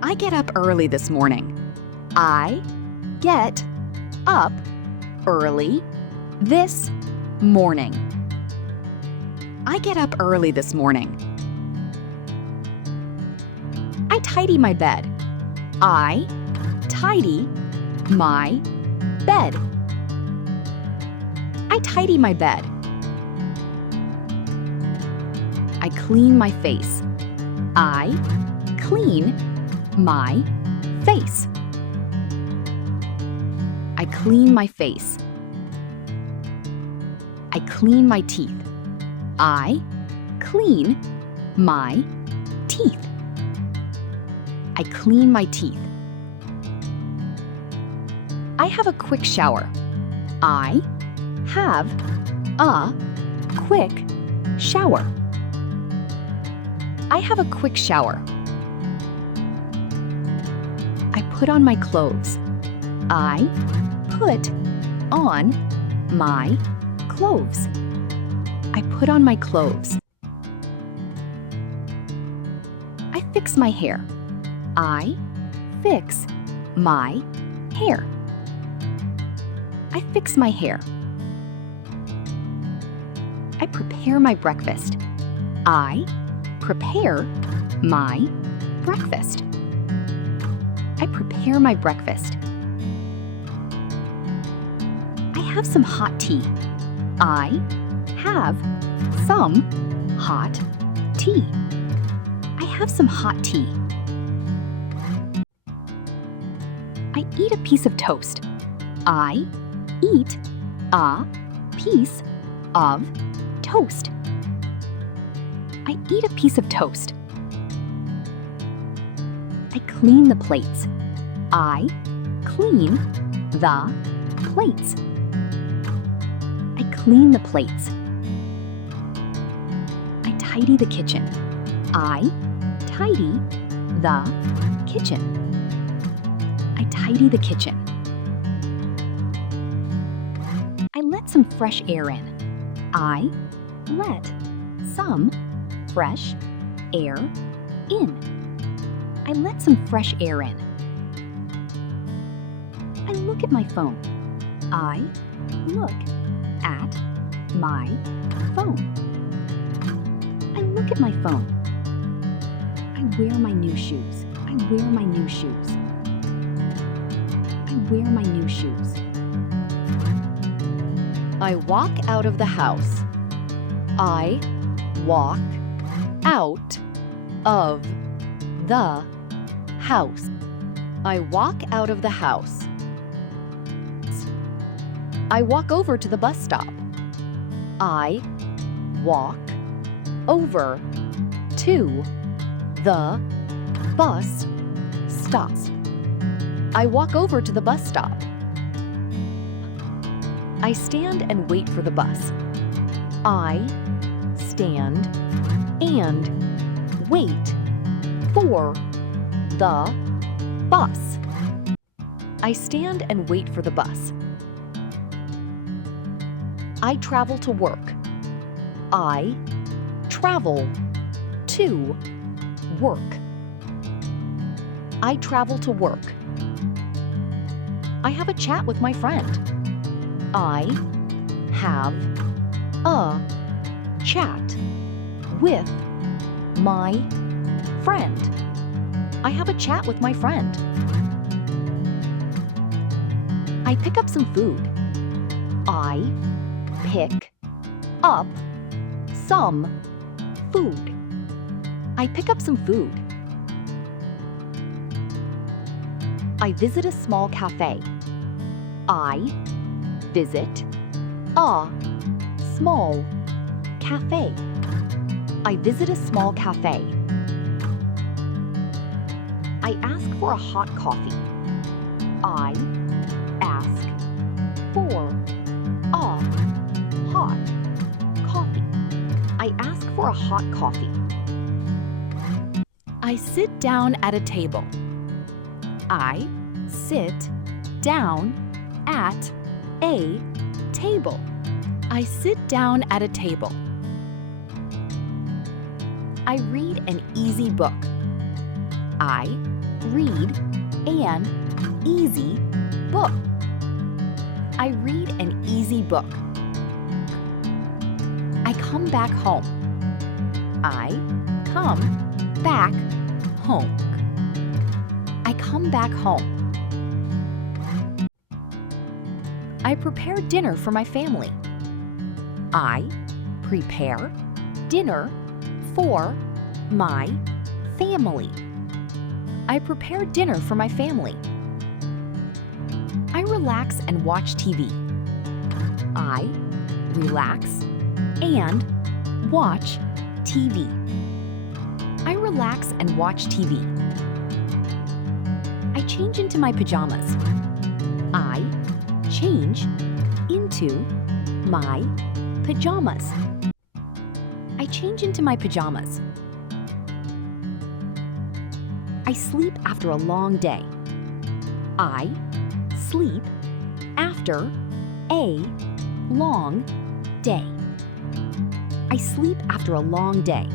I get up early this morning. I get up early this morning. I get up early this morning. I tidy my bed. I tidy my bed. I tidy my bed. I clean my face. I clean my face. I clean my face. I clean my teeth. I clean my teeth. I clean my teeth. I have a quick shower. I have a quick shower. I have a quick shower. I put on my clothes. I put on my clothes. I put on my clothes. I fix my hair. I fix my hair. I fix my hair. I prepare my breakfast. I prepare my breakfast. I prepare my breakfast. I have some hot tea. I have some hot tea. I have some hot tea. I eat a piece of toast. I eat a piece of toast. I eat a piece of toast. I clean the plates. I clean the plates. I clean the plates. I tidy the kitchen. I tidy the kitchen. I tidy the kitchen. I let some fresh air in. I let some fresh air in. I let some fresh air in. I look at my phone. I look at my phone. I look at my phone. I wear my new shoes. I wear my new shoes. I wear my new shoes. I walk out of the house. I walk out of the house. I walk out of the house. I walk over to the bus stop. I walk over to the bus stop. I walk over to the bus stop. I stand and wait for the bus. I stand and wait for the bus. I stand and wait for the bus. I travel to work. I travel to work. I travel to work. I have a chat with my friend. I have a chat with my friend. I have a chat with my friend. I pick up some food. I pick up some food. I pick up some food. I visit a small cafe. I visit a small cafe. I visit a small cafe. I ask for a hot coffee. I ask for a hot coffee. I ask for a hot coffee. I sit down at a table. I sit down at a table. I sit down at a table. I read an easy book. I read an easy book. I read an easy book. I come back home. I come back home. I come back home. I prepare dinner for my family. I prepare dinner for my family. I prepare dinner for my family. I relax and watch TV. I relax and watch TV. I relax and watch TV. I change into my pajamas. I change into my pajamas. I change into my pajamas. I sleep after a long day. I sleep after a long day. I sleep after a long day.